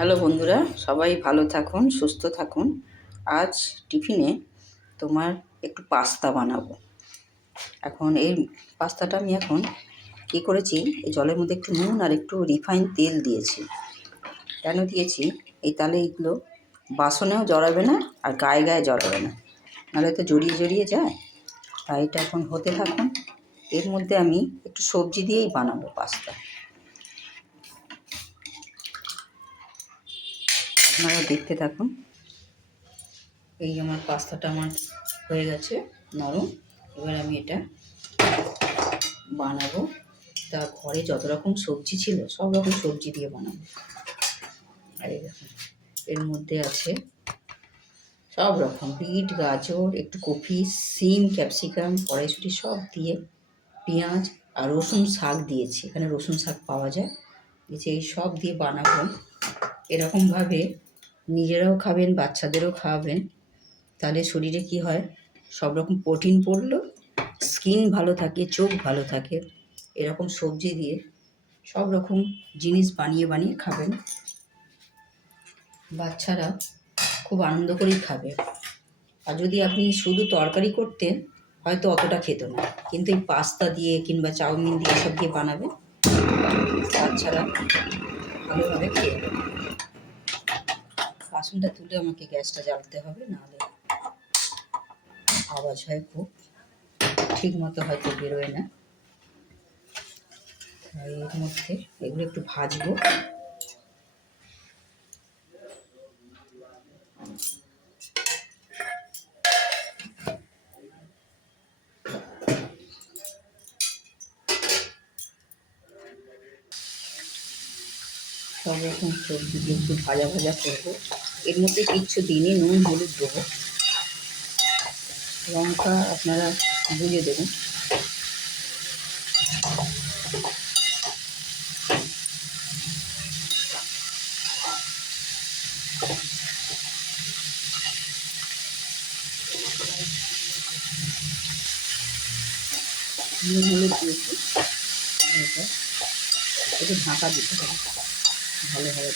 Hello বন্ধুরা, সবাই ভালো থাকুন, সুস্থ থাকুন। আজ টিফিনে তোমার একটু পাস্তা বানাবো। এখন এই পাস্তাটা আমি এখন কী করেছি, এই জলের মধ্যে একটু নুন আর একটু রিফাইন তেল দিয়েছি। কেন দিয়েছি? এই তাহলে এইগুলো বাসনেও জড়াবে না আর গায়ে গায়ে জড়াবে না। নাহলে তো জড়িয়ে জড়িয়ে যায়। তাই এটা এখন হতে থাকুন। এর মধ্যে আমি একটু সবজি দিয়েই বানাবো পাস্তা। আপনারা দেখতে থাকুন। এই আমার পাস্তাটা আমার হয়ে গেছে নরম। এবার আমি এটা বানাবো। তা ঘরে যত রকম সবজি ছিল, সব রকম সবজি দিয়ে বানাবো। আর দেখুন, এর মধ্যে আছে সব রকম বিট, গাজর, একটু কপি সিম, ক্যাপসিকাম, কড়াইশুটি সব দিয়ে পেঁয়াজ আর রসুন শাক দিয়েছি। এখানে রসুন শাক পাওয়া যায়। এই সব দিয়ে বানাবো। এরকমভাবে নিজেরাও খাবেন, বাচ্চাদেরও খাওয়াবেন। তাহলে শরীরে কি হয়? সব রকম প্রোটিন পড়ল, স্কিন ভালো থাকে, চোখ ভালো থাকে, এরকম সবজি দিয়ে সব রকম জিনিস বানিয়ে বানিয়ে খাবেন। বাচ্চারা খুব আনন্দ করেই খাবে। আর যদি আপনি শুধু তরকারি করতেন, হয়তো অতটা খেত না। কিন্তু এই পাস্তা দিয়ে কিংবা চাউমিন দিয়ে সব দিয়ে বানাবেন, বাচ্চারা ভালোভাবে খেয়ে বাসনটা তুলে আমাকে গ্যাসটা জ্বালতে হবে, নাহলে আওয়াজ হয় খুব। ঠিক মতো হয়তো বেরোয় না। এর মধ্যে এগুলো একটু ভাজবো। সব রকম সবজি একটু ভাজা ভাজা করব। এর মধ্যে কিচ্ছু দিনই নুন, হলুদ দেবো। লঙ্কা আপনারা বুঝে দেবেন। নুন, হলুদ দিয়েছি একটু ঢাকা দিতে হবে। ভালোভাবে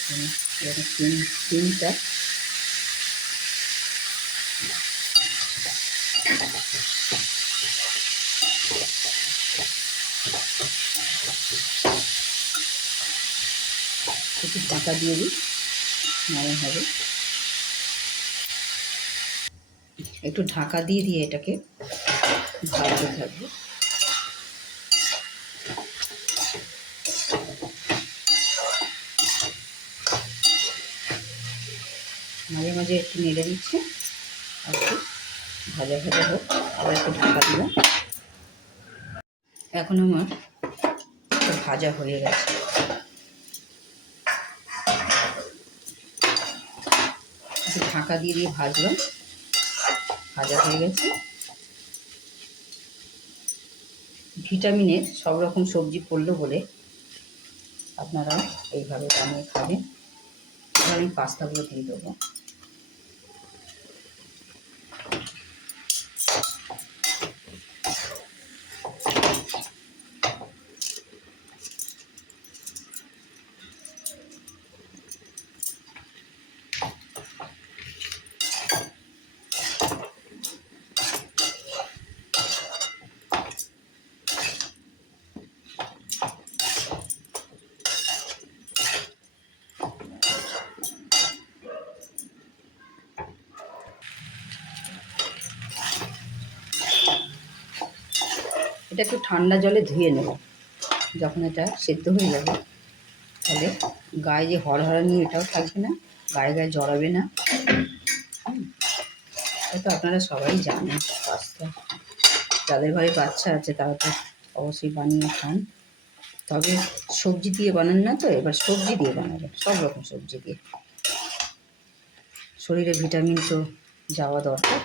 তিনটা একটু ঢাকা দিয়ে দিই নরম হবে। একটু ঢাকা দিয়ে দিয়ে এটাকে ভাজতে থাকব মাঝে মাঝে একটু নেড়ে দিচ্ছি, আর ভাজা ভাজা হোক, আবার একটু ঢাকা দিলাম। এখন আমার ভাজা হয়ে গেছে। একটু ঢাকা দিয়ে দিয়ে ভাজলাম। ভাজা হয়ে গেছে। ভিটামিনের সব রকম সবজি পড়ল বলে আপনারা এইভাবে বানিয়ে খাবেন। আমি পাস্তাগুলো দিয়ে দেবো। এটা একটু ঠান্ডা জলে ধুয়ে নেব। যখন এটা সেদ্ধ হয়ে যাবে, তাহলে গায়ে যে হরহরানি এটাও থাকবে না, গায়ে গায়ে জড়াবে না। তো আপনারা সবাই জানেন পাস্তা যাদের ঘরে বাচ্চা আছে, তারা তো অবশ্যই বানিয়ে খান। তবে সবজি দিয়ে বানান না তো, এবার সবজি দিয়ে বানাবেন, সব রকম সবজি দিয়ে। শরীরে ভিটামিন তো যাওয়া দরকার।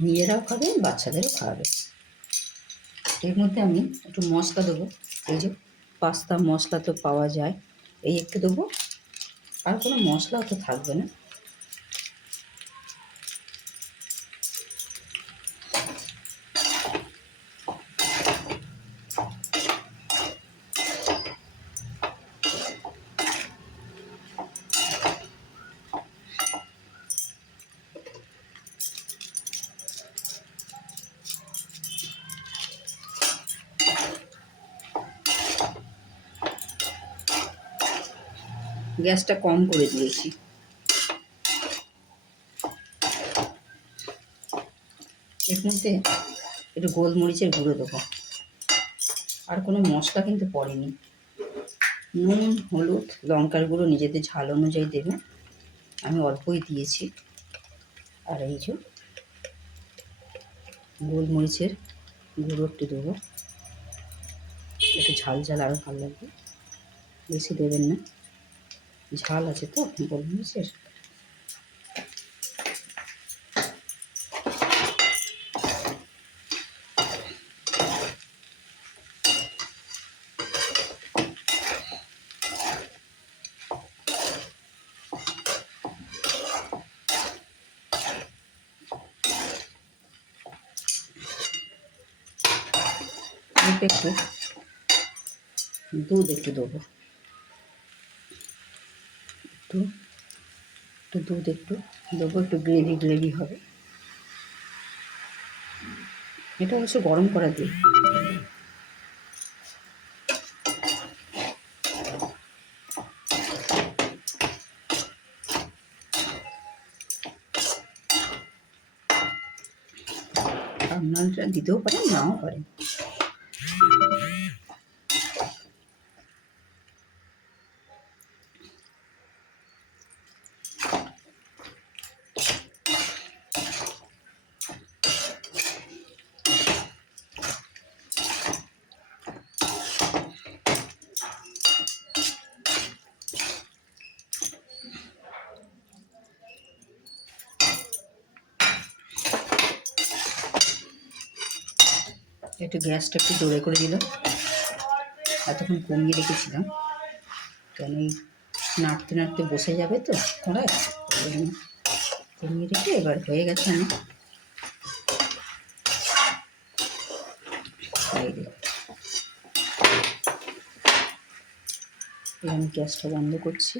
নিজেরাও খাবে, বাচ্চাদেরও খাওয়াবে। এর মধ্যে আমি একটু মশলা দেবো। এই যে পাস্তা মশলা তো পাওয়া যায়। এই একটু দেবো। আর কোনো মশলা তো থাকবে না। গ্যাসটা কম করে দিয়েছি। এর মধ্যে একটু গোলমরিচের গুঁড়ো দেবো। আর কোনো মশলা কিন্তু পড়েনি। নুন, হলুদ, লঙ্কার গুঁড়ো নিজেদের ঝাল অনুযায়ী দেবে। আমি অল্পই দিয়েছি। আর এই যে গোলমরিচের গুঁড়ো একটু দেবো। একটু ঝাল ঝাল আরও ভালো লাগবে। বেশি দেবেন না। ঝাল আছে তো গোলমরিচের অল্প একটু দুধ একটু দেবো। একটু একটু দুধ একটু দেবো, একটু গ্রেভি গ্রেভি হবে। এটা অবশ্য গরম করা দিই আপনারা দিতেও পারেন, নাও পারেন। একটু গ্যাসটা একটু জোরে করে দিলাম এতক্ষণ কমিয়ে রেখেছিলাম। কেন এই নাড়তে নাড়তে বসে যাবে তো কড়ায়? কমিয়ে রেখে এবার হয়ে গেছে আমি আমি গ্যাসটা বন্ধ করছি।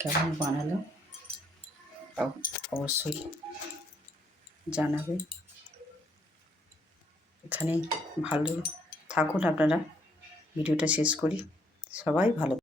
কেমন বানালাম অবশ্যই জানাবে। এখানে ভালো থাকুন আপনারা। ভিডিওটা শেষ করি। সবাই ভালো